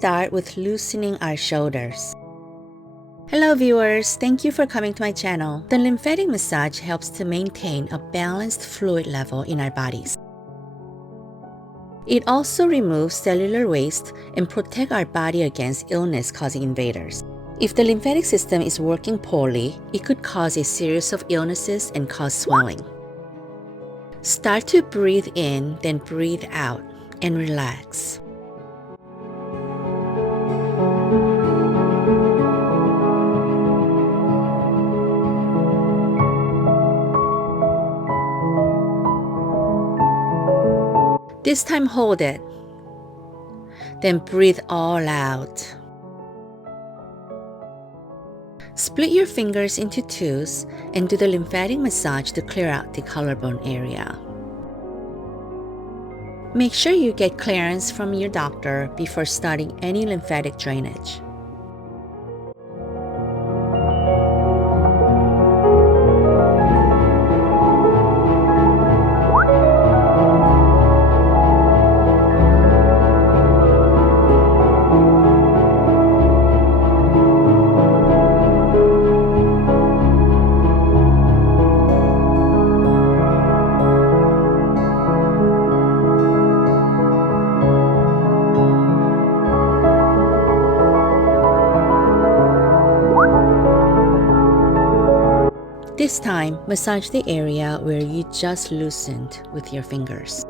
start with loosening our shoulders. Hello viewers, thank you for coming to my channel. The lymphatic massage helps to maintain a balanced fluid level in our bodies. It also removes cellular waste and protects our body against illness-causing invaders. If the lymphatic system is working poorly, it could cause a series of illnesses and cause swelling. Start to breathe in, then breathe out, and relax. This time hold it, then breathe all out. Split your fingers into twos and do the lymphatic massage to clear out the collarbone area. Make sure you get clearance from your doctor before starting any lymphatic drainage. This time, massage the area where you just loosened with your fingers.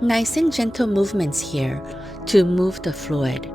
Nice and gentle movements here to move the fluid.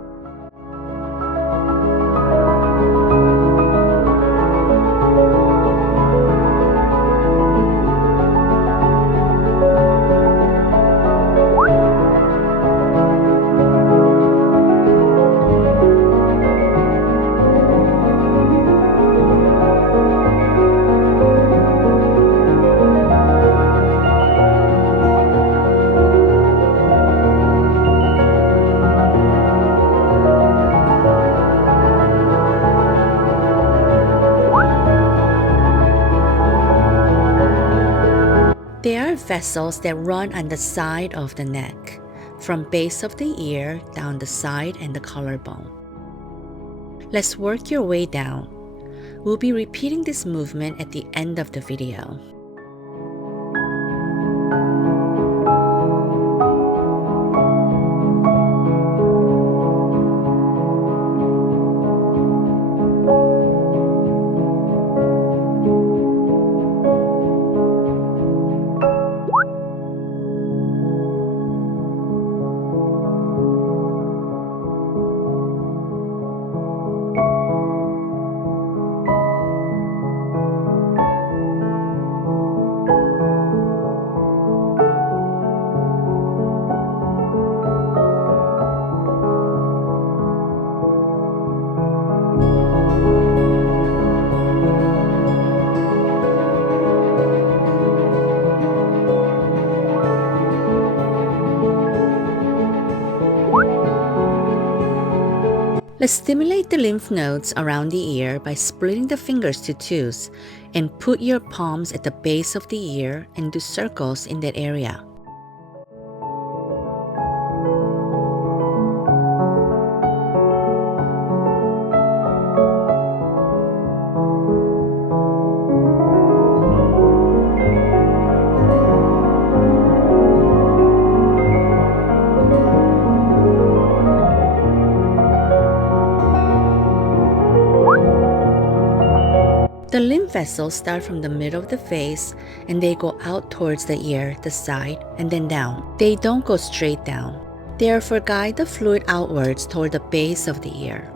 There are vessels that run on the side of the neck, from base of the ear down the side and the collarbone. Let's work your way down. We'll be repeating this movement at the end of the video. Let's stimulate the lymph nodes around the ear by splitting the fingers to twos and put your palms at the base of the ear and do circles in that area. The lymph vessels start from the middle of the face and they go out towards the ear, the side, and then down. They don't go straight down. Therefore, guide the fluid outwards toward the base of the ear.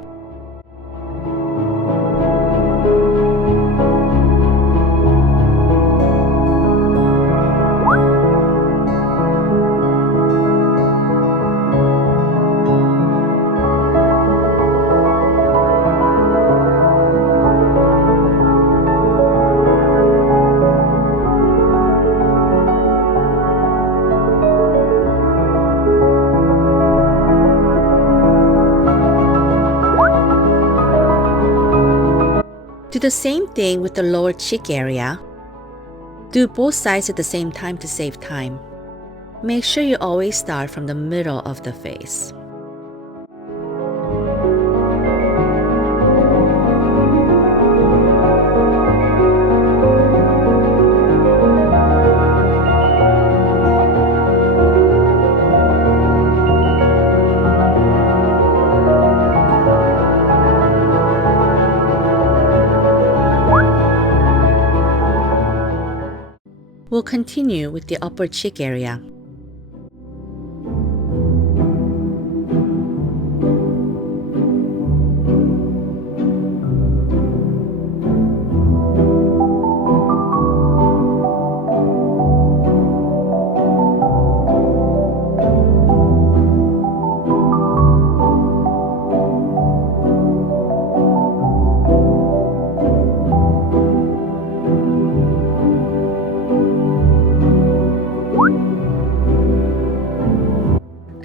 Do the same thing with the lower cheek area. Do both sides at the same time to save time. Make sure you always start from the middle of the face. We'll continue with the upper cheek area.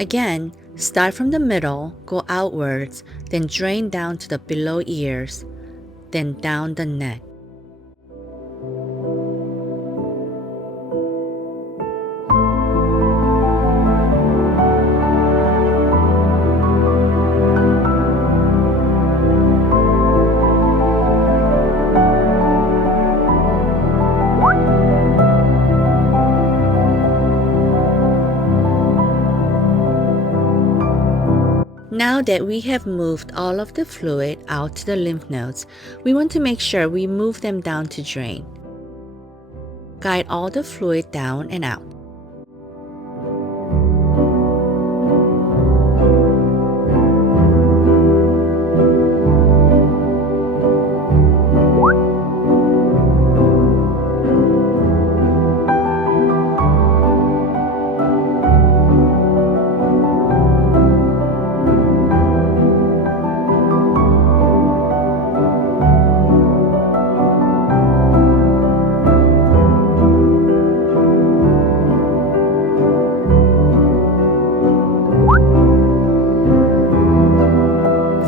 Again, start from the middle, go outwards, then drain down to the below ears, then down the neck. Now that we have moved all of the fluid out to the lymph nodes, we want to make sure we move them down to drain. Guide all the fluid down and out.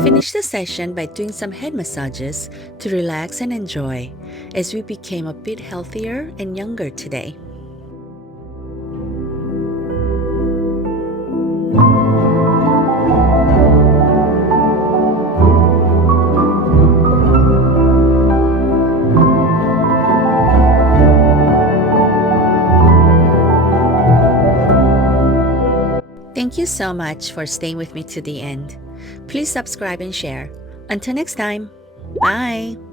Finish the session by doing some head massages to relax and enjoy, as we became a bit healthier and younger today. Thank you so much for staying with me to the end. Please subscribe and share. Until next time, bye!